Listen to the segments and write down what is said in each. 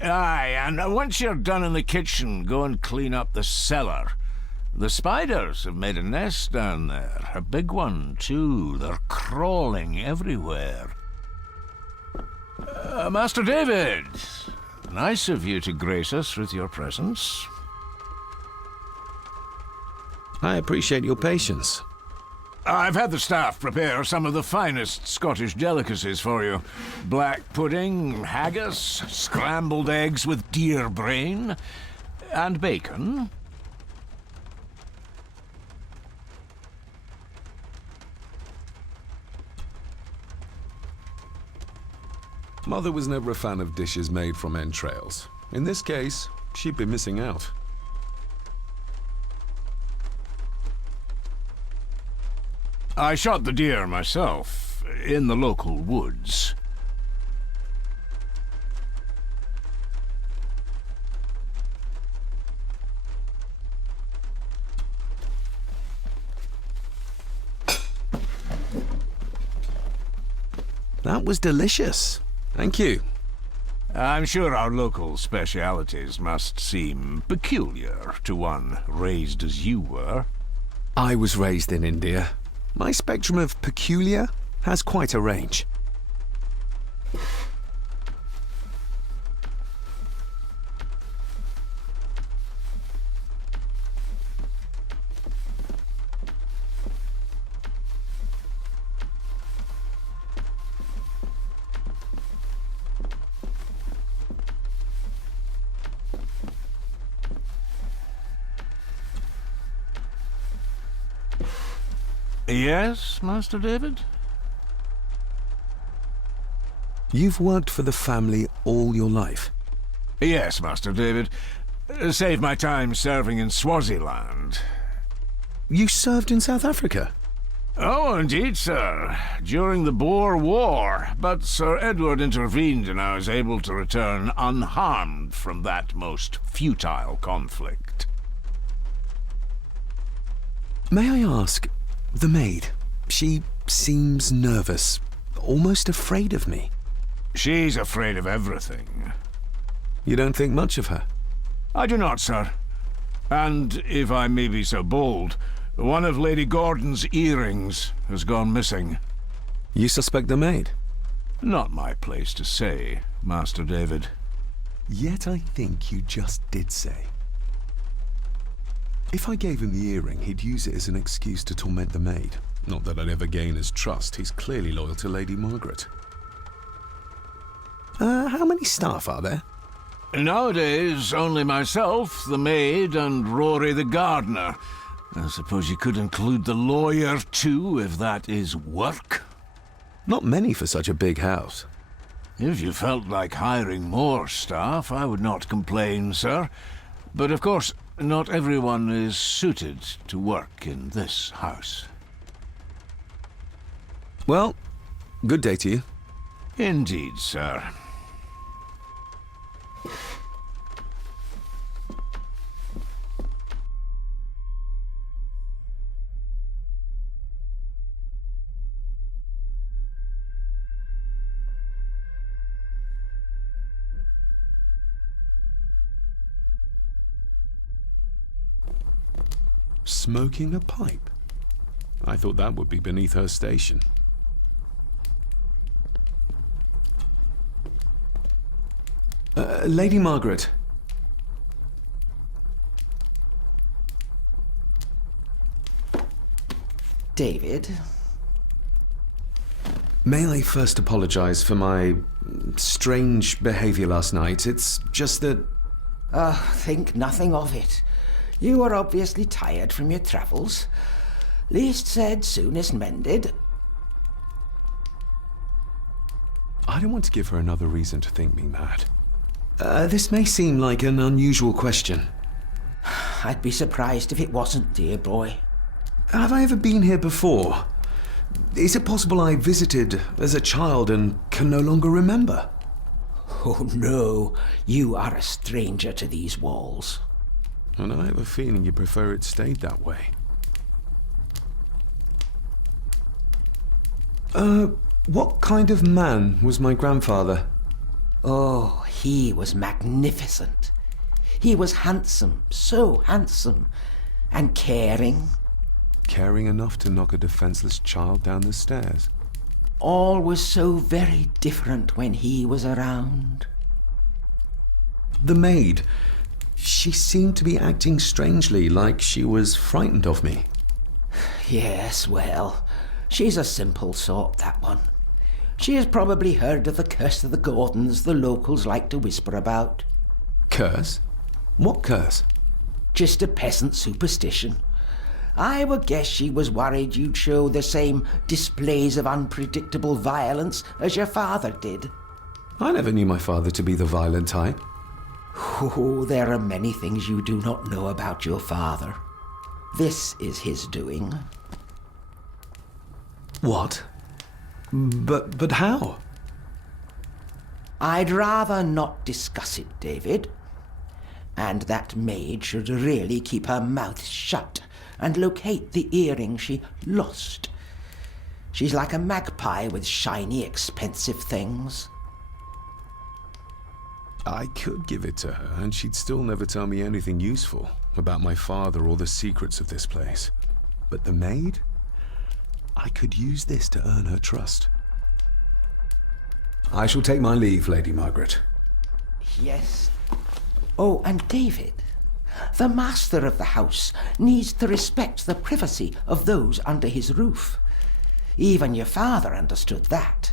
Aye, and once you're done in the kitchen, go and clean up the cellar. The spiders have made a nest down there. A big one, too. They're crawling everywhere. Master David, nice of you to grace us with your presence. I appreciate your patience. I've had the staff prepare some of the finest Scottish delicacies for you. Black pudding, haggis, scrambled eggs with deer brain, and bacon. Mother was never a fan of dishes made from entrails. In this case, she'd be missing out. I shot the deer myself, in the local woods. That was delicious. Thank you. I'm sure our local specialities must seem peculiar to one raised as you were. I was raised in India. My spectrum of peculiar has quite a range. Yes, Master David? You've worked for the family all your life? Yes, Master David. Save my time serving in Swaziland. You served in South Africa? Oh, indeed, sir. During the Boer War. But Sir Edward intervened and I was able to return unharmed from that most futile conflict. May I ask, the maid, she seems nervous, almost afraid of me. She's afraid of everything. You don't think much of her? I do not, sir. And, if I may be so bold, one of Lady Gordon's earrings has gone missing. You suspect the maid? Not my place to say, Master David. Yet I think you just did say. If I gave him the earring, he'd use it as an excuse to torment the maid. Not that I'd ever gain his trust. He's clearly loyal to Lady Margaret. How many staff are there? Nowadays, only myself, the maid, and Rory the gardener. I suppose you could include the lawyer, too, if that is work. Not many for such a big house. If you felt like hiring more staff, I would not complain, sir. But of course, not everyone is suited to work in this house. Well, good day to you. Indeed, sir. Smoking a pipe? I thought that would be beneath her station. Lady Margaret. David? May I first apologize for my strange behavior last night? It's just that... Think nothing of it. You are obviously tired from your travels. Least said, soonest mended. I don't want to give her another reason to think me mad. This may seem like an unusual question. I'd be surprised if it wasn't, dear boy. Have I ever been here before? Is it possible I visited as a child and can no longer remember? Oh no, you are a stranger to these walls. And I have a feeling you prefer it stayed that way. What kind of man was my grandfather? Oh, he was magnificent. He was handsome, so handsome, and caring. Caring enough to knock a defenseless child down the stairs. All was so very different when he was around. The maid. She seemed to be acting strangely, like she was frightened of me. Yes, well, she's a simple sort, that one. She has probably heard of the curse of the Gordons the locals like to whisper about. Curse? What curse? Just a peasant superstition. I would guess she was worried you'd show the same displays of unpredictable violence as your father did. I never knew my father to be the violent type. Oh, there are many things you do not know about your father. This is his doing. What? But how? I'd rather not discuss it, David. And that maid should really keep her mouth shut and locate the earring she lost. She's like a magpie with shiny, expensive things. I could give it to her, and she'd still never tell me anything useful about my father or the secrets of this place. But the maid? I could use this to earn her trust. I shall take my leave, Lady Margaret. Yes. Oh, and David, the master of the house needs to respect the privacy of those under his roof. Even your father understood that.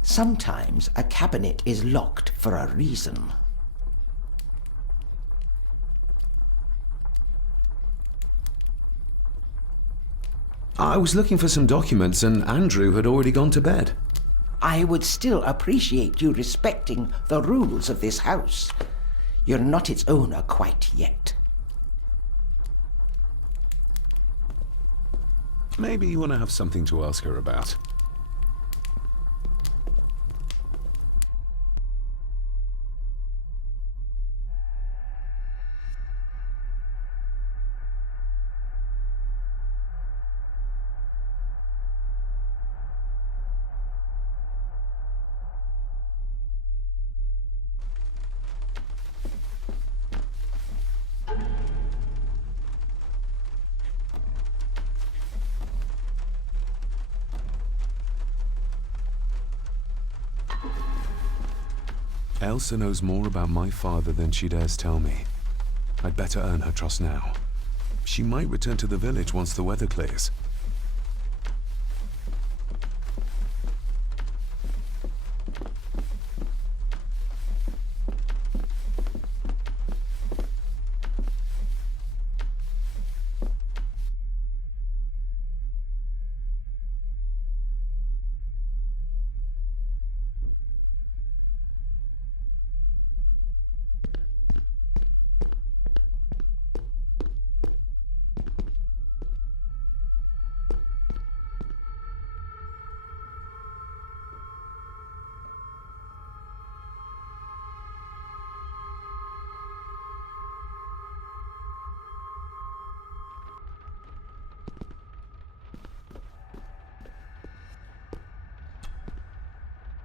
Sometimes a cabinet is locked for a reason. I was looking for some documents and Andrew had already gone to bed. I would still appreciate you respecting the rules of this house. You're not its owner quite yet. Maybe you want to have something to ask her about. Elsa knows more about my father than she dares tell me. I'd better earn her trust now. She might return to the village once the weather clears.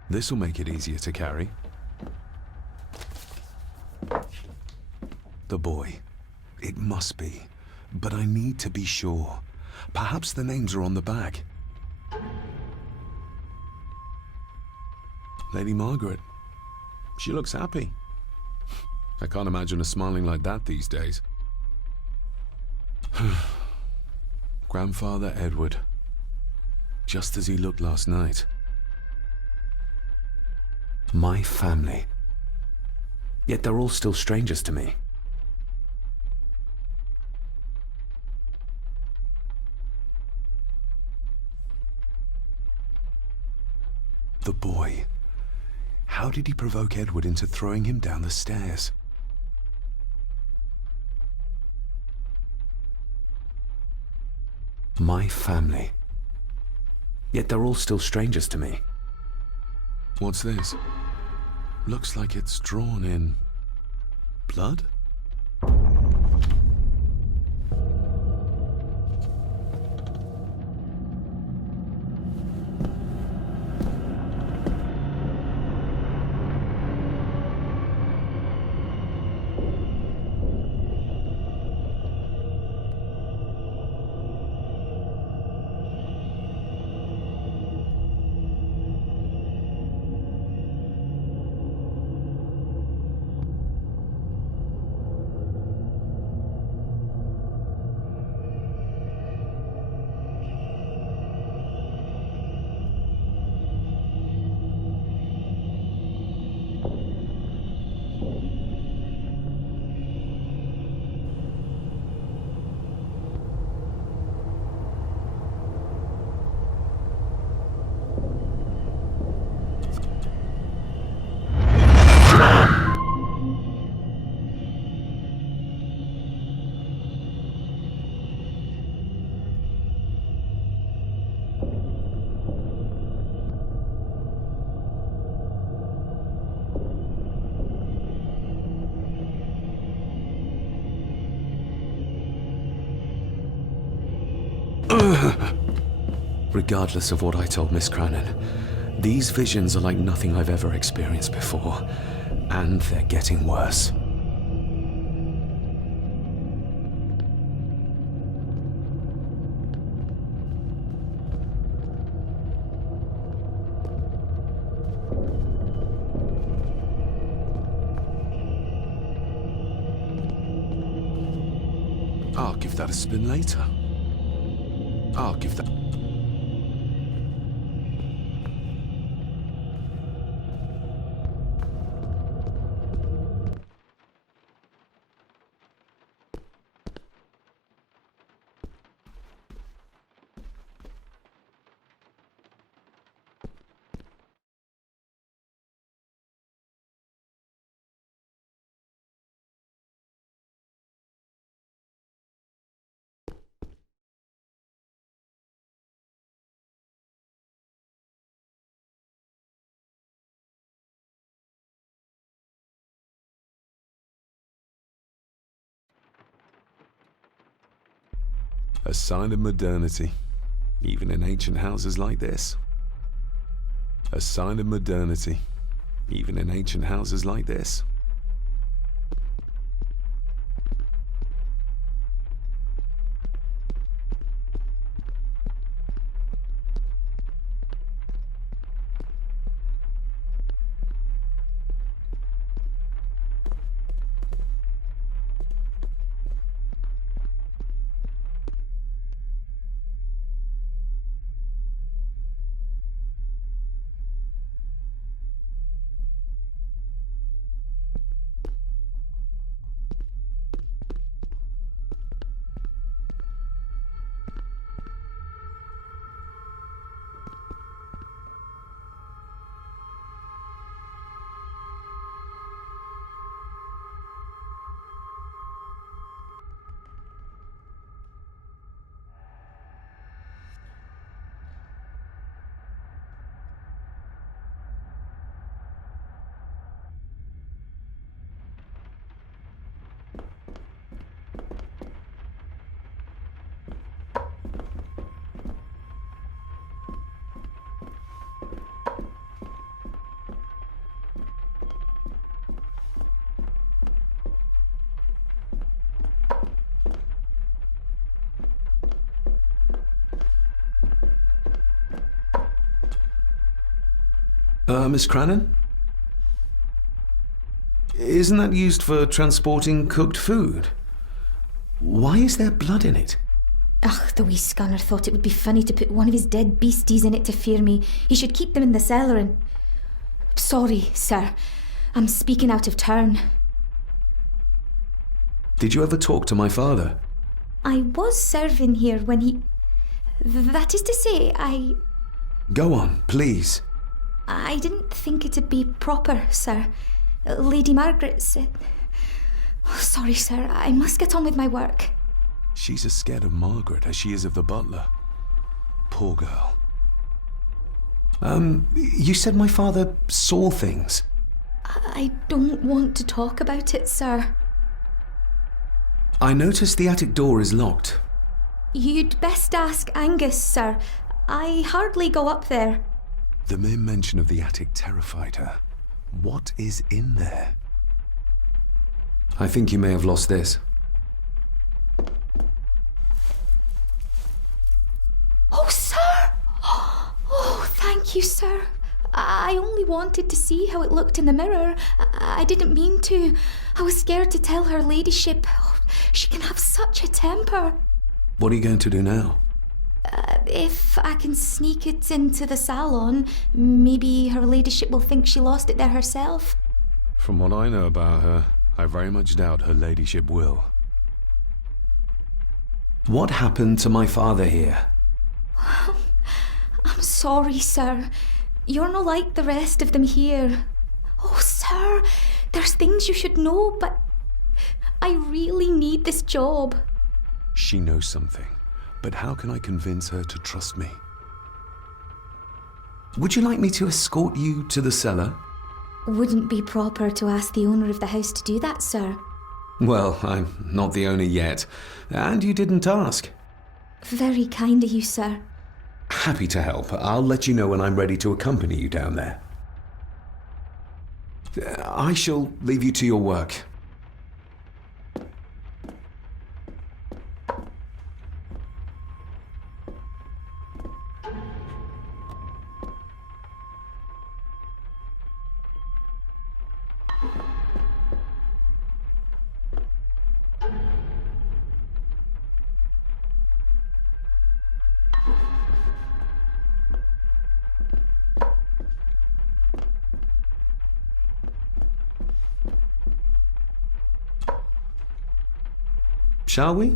This'll make it easier to carry. The boy. It must be. But I need to be sure. Perhaps the names are on the bag. Lady Margaret. She looks happy. I can't imagine her smiling like that these days. Grandfather Edward. Just as he looked last night. My family. Yet they're all still strangers to me. The boy. How did he provoke Edward into throwing him down the stairs? My family. Yet they're all still strangers to me. What's this? Looks like it's drawn in blood? Regardless of what I told Miss Cranon, these visions are like nothing I've ever experienced before, and they're getting worse. I'll give that a spin later. I'll give that... A sign of modernity, even in ancient houses like this. A sign of modernity, even in ancient houses like this. Miss Cranon? Isn't that used for transporting cooked food? Why is there blood in it? Ugh, the wee scunner thought it would be funny to put one of his dead beasties in it to fear me. He should keep them in the cellar and... Sorry, sir. I'm speaking out of turn. Did you ever talk to my father? I was serving here when he... That is to say, Go on, please. I didn't think it'd be proper, sir. Lady Margaret said... Sorry, sir. I must get on with my work. She's as scared of Margaret as she is of the butler. Poor girl. You said my father saw things. I don't want to talk about it, sir. I noticed the attic door is locked. You'd best ask Angus, sir. I hardly go up there. The mere mention of the attic terrified her. What is in there? I think you may have lost this. Oh, sir! Oh, thank you, sir. I only wanted to see how it looked in the mirror. I didn't mean to. I was scared to tell her ladyship. Oh, she can have such a temper. What are you going to do now? If I can sneak it into the salon, maybe her ladyship will think she lost it there herself. From what I know about her, I very much doubt her ladyship will. What happened to my father here? I'm sorry, sir. You're not like the rest of them here. Oh, sir, there's things you should know, but I really need this job. She knows something, but how can I convince her to trust me? Would you like me to escort you to the cellar? Wouldn't be proper to ask the owner of the house to do that, sir. Well, I'm not the owner yet, and you didn't ask. Very kind of you, sir. Happy to help. I'll let you know when I'm ready to accompany you down there. I shall leave you to your work. Shall we?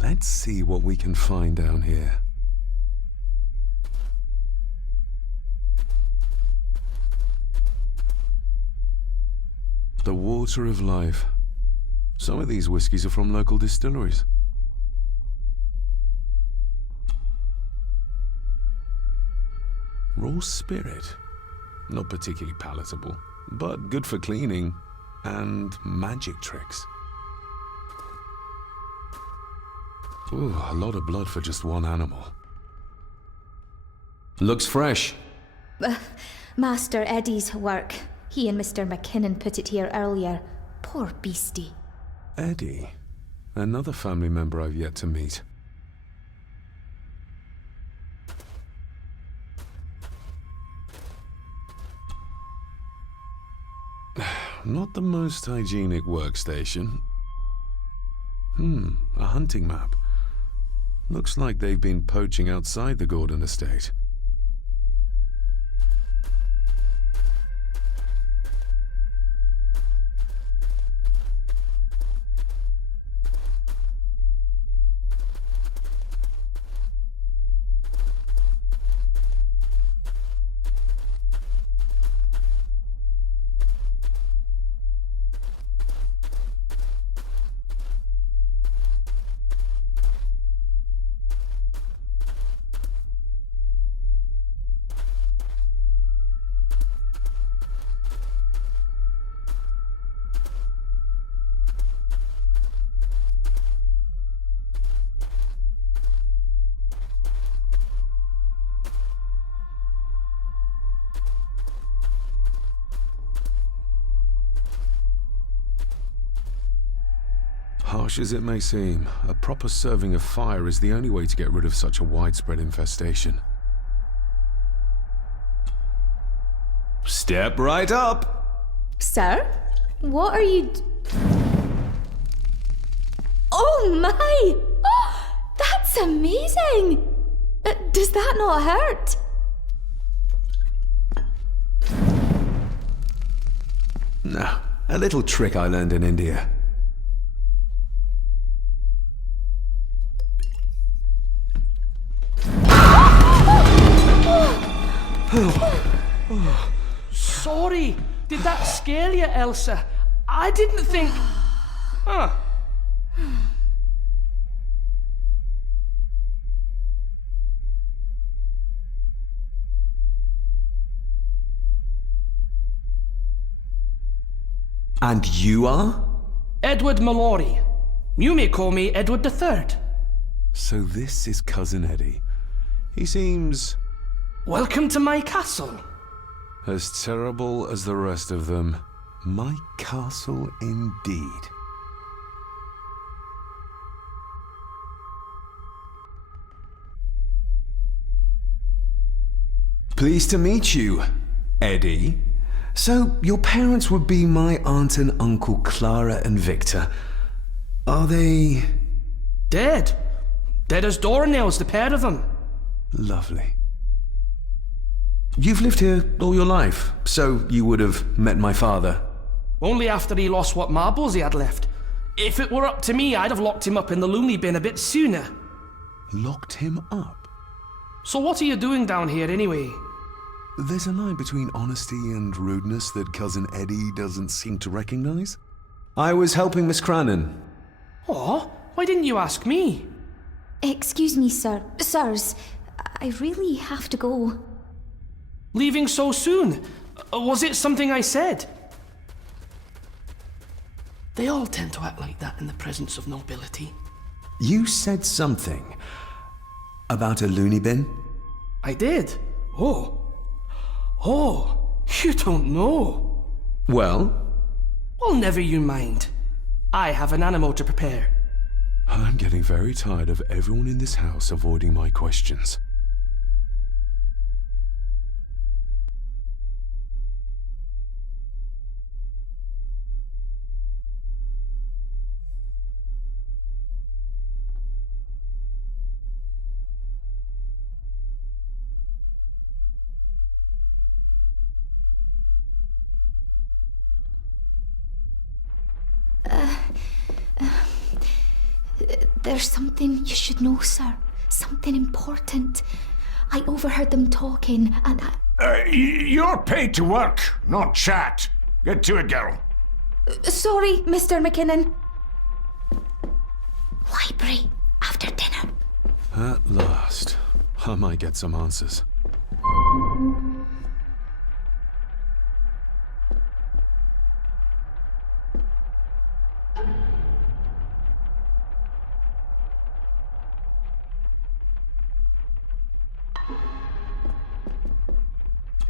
Let's see what we can find down here. The water of life. Some of these whiskies are from local distilleries. Raw spirit. Not particularly palatable, but good for cleaning and magic tricks. Ooh, a lot of blood for just one animal. Looks fresh. Master Eddie's work. He and Mr. McKinnon put it here earlier. Poor beastie. Eddie? Another family member I've yet to meet. Not the most hygienic workstation. A hunting map. Looks like they've been poaching outside the Gordon estate. Harsh as it may seem, a proper serving of fire is the only way to get rid of such a widespread infestation. Step right up! Sir? What are you... Oh my! Oh, that's amazing! Does that not hurt? No, a little trick I learned in India. Sorry, did that scare you, Elsa? I didn't think... Huh. And you are? Edward Mallory. You may call me Edward III. So this is Cousin Eddie. He seems Welcome to my castle. as terrible as the rest of them. My castle indeed. Pleased to meet you, Eddie. So, your parents would be my aunt and uncle Clara and Victor. Are they... Dead. Dead as doornails, the pair of them. Lovely. You've lived here all your life, so you would have met my father. Only after he lost what marbles he had left. If it were up to me, I'd have locked him up in the loony bin a bit sooner. Locked him up? So what are you doing down here anyway? There's a line between honesty and rudeness that Cousin Eddie doesn't seem to recognize. I was helping Miss Crannan. Oh, why didn't you ask me? Excuse me, sir. Sirs, I really have to go. Leaving so soon? Was it something I said? They all tend to act like that in the presence of nobility. You said something about a loony bin? I did. Oh, you don't know. Well? Well, never you mind. I have an animal to prepare. I'm getting very tired of everyone in this house avoiding my questions. There's something you should know, sir. Something important. I overheard them talking, and You're paid to work, not chat. Get to it, girl. Sorry, Mr. McKinnon. Library, after dinner. At last, I might get some answers.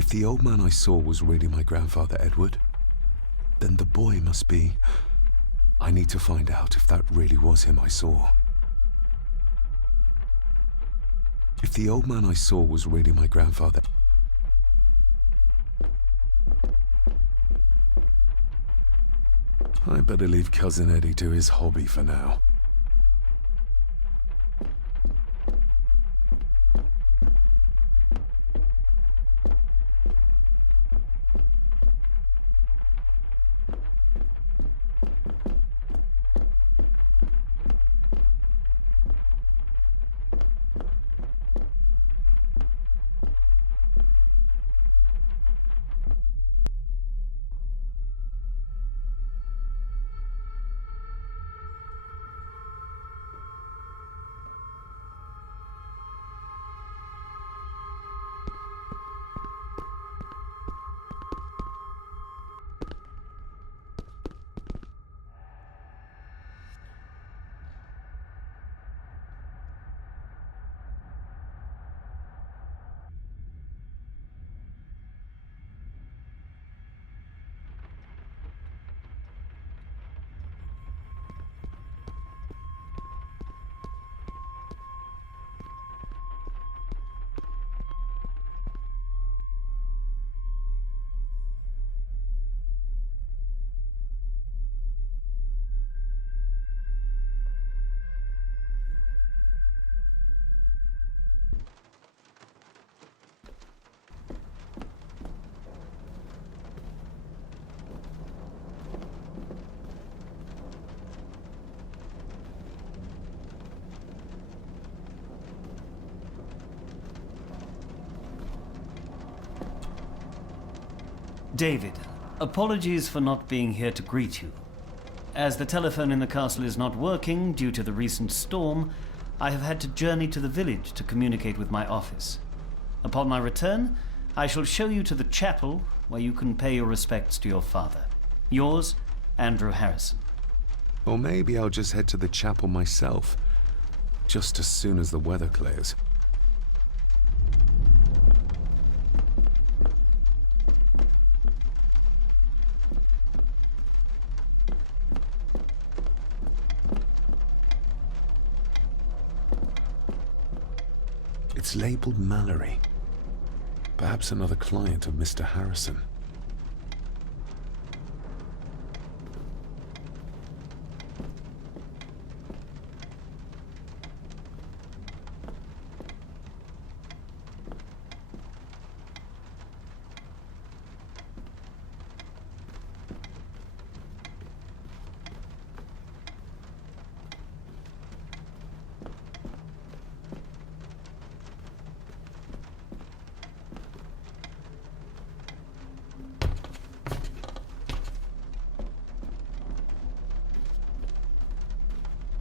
If the old man I saw was really my grandfather Edward, then the boy must be... I need to find out if that really was him I saw. If the old man I saw was really my grandfather... I better leave Cousin Eddie to his hobby for now. David, apologies for not being here to greet you. As the telephone in the castle is not working due to the recent storm, I have had to journey to the village to communicate with my office. Upon my return, I shall show you to the chapel where you can pay your respects to your father. Yours, Andrew Harrison. Or maybe I'll just head to the chapel myself, just as soon as the weather clears. It's labeled Mallory. Perhaps another client of Mr. Harrison.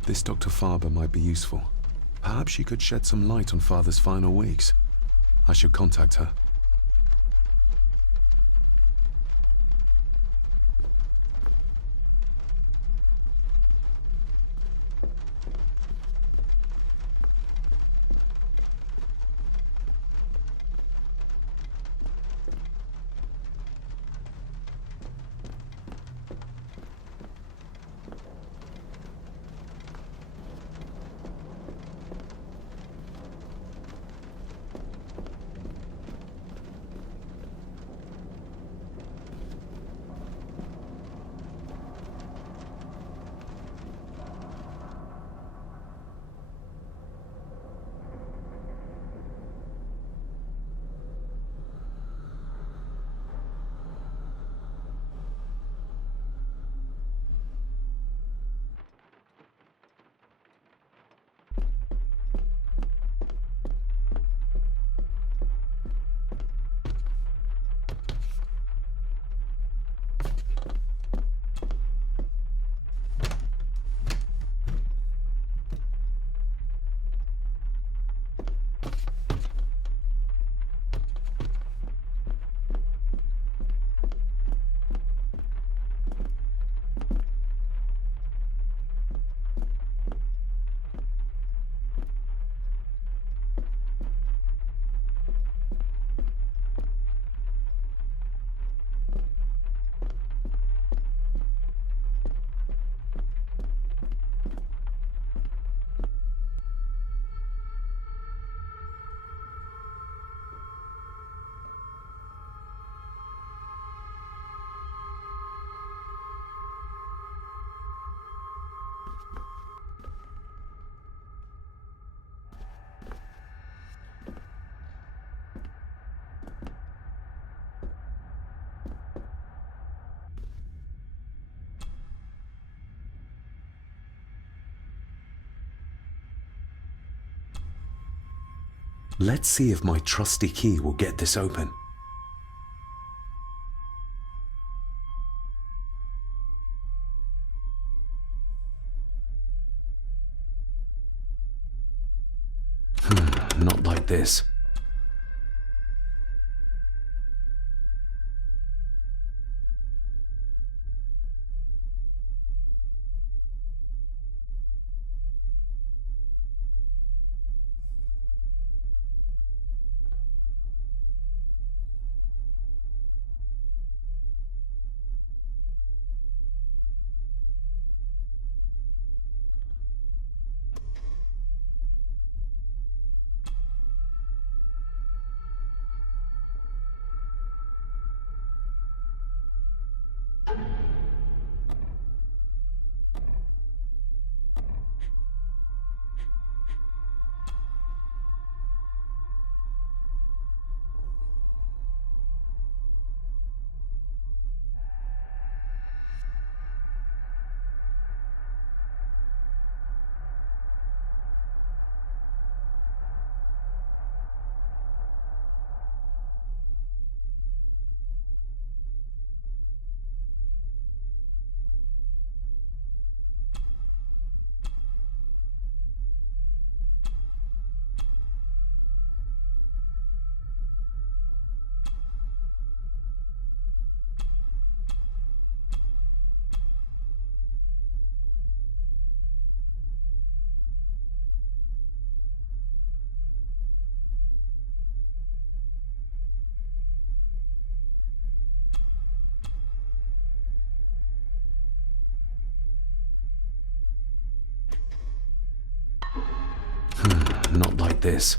This Dr. Farber might be useful. Perhaps she could shed some light on Father's final weeks. I should contact her. Let's see if my trusty key will get this open. Not like this. not like this.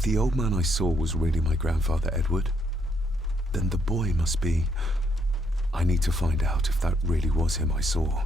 If the old man I saw was really my grandfather Edward, then the boy must be... I need to find out if that really was him I saw.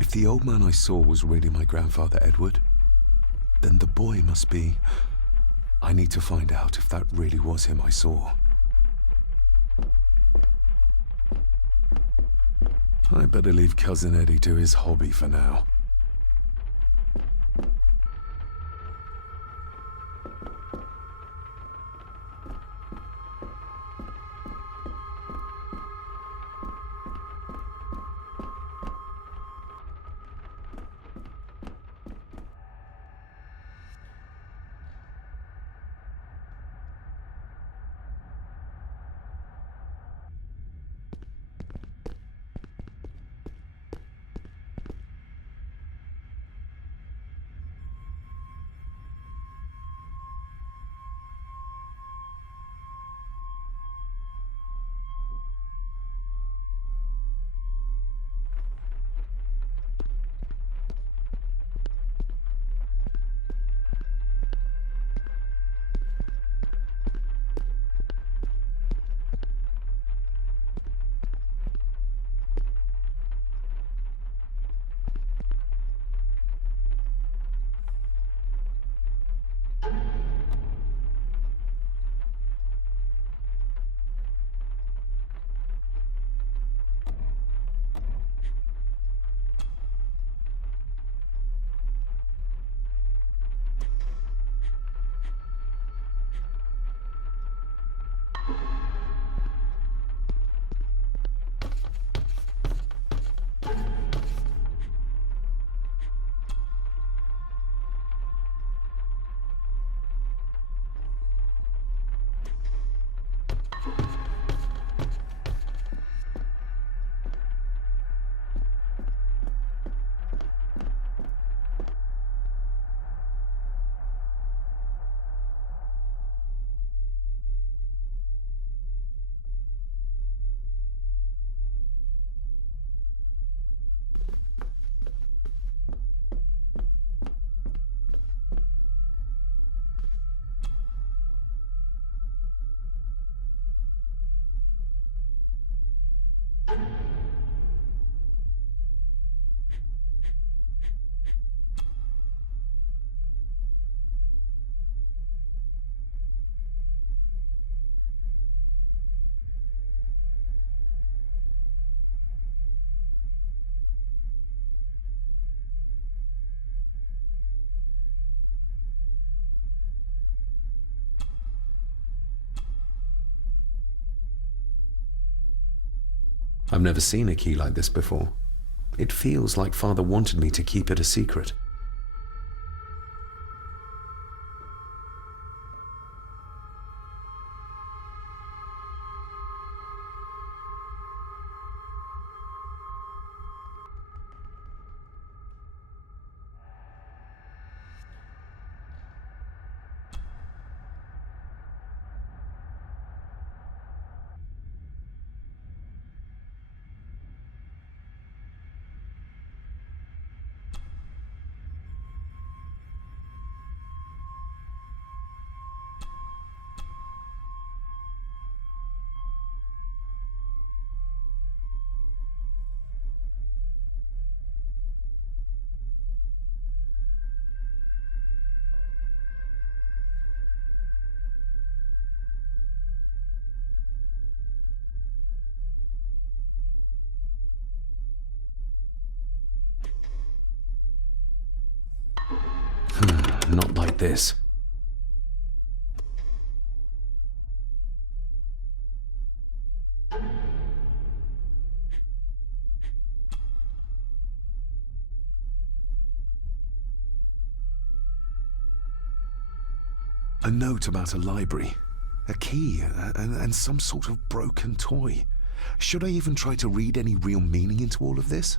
If the old man I saw was really my grandfather Edward, then the boy must be... I need to find out if that really was him I saw. I better leave Cousin Eddie to his hobby for now. I've never seen a key like this before. It feels like Father wanted me to keep it a secret. Not like this. A note about a library, a key, and some sort of broken toy. Should I even try to read any real meaning into all of this?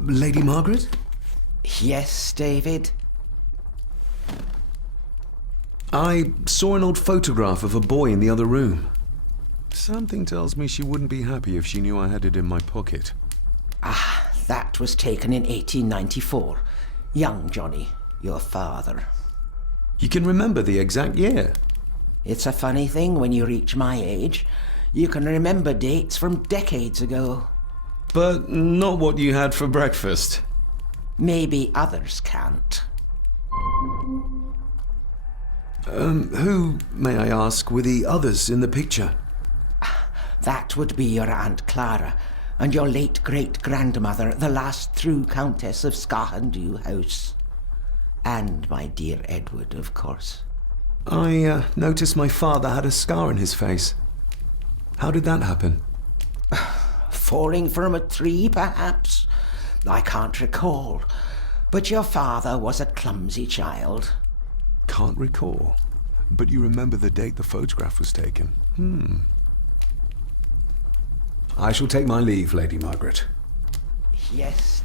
Lady Margaret? Yes, David? I saw an old photograph of a boy in the other room. Something tells me she wouldn't be happy if she knew I had it in my pocket. Ah, that was taken in 1894. Young Johnny, your father. You can remember the exact year. It's a funny thing when you reach my age. You can remember dates from decades ago. But not what you had for breakfast. Maybe others can't. Who, may I ask, were the others in the picture? That would be your Aunt Clara and your late great-grandmother, the last true Countess of Scahandew House. And my dear Edward, of course. I noticed my father had a scar on his face. How did that happen? Falling from a tree, perhaps? I can't recall. But your father was a clumsy child. Can't recall. But you remember the date the photograph was taken? I shall take my leave, Lady Margaret. Yes,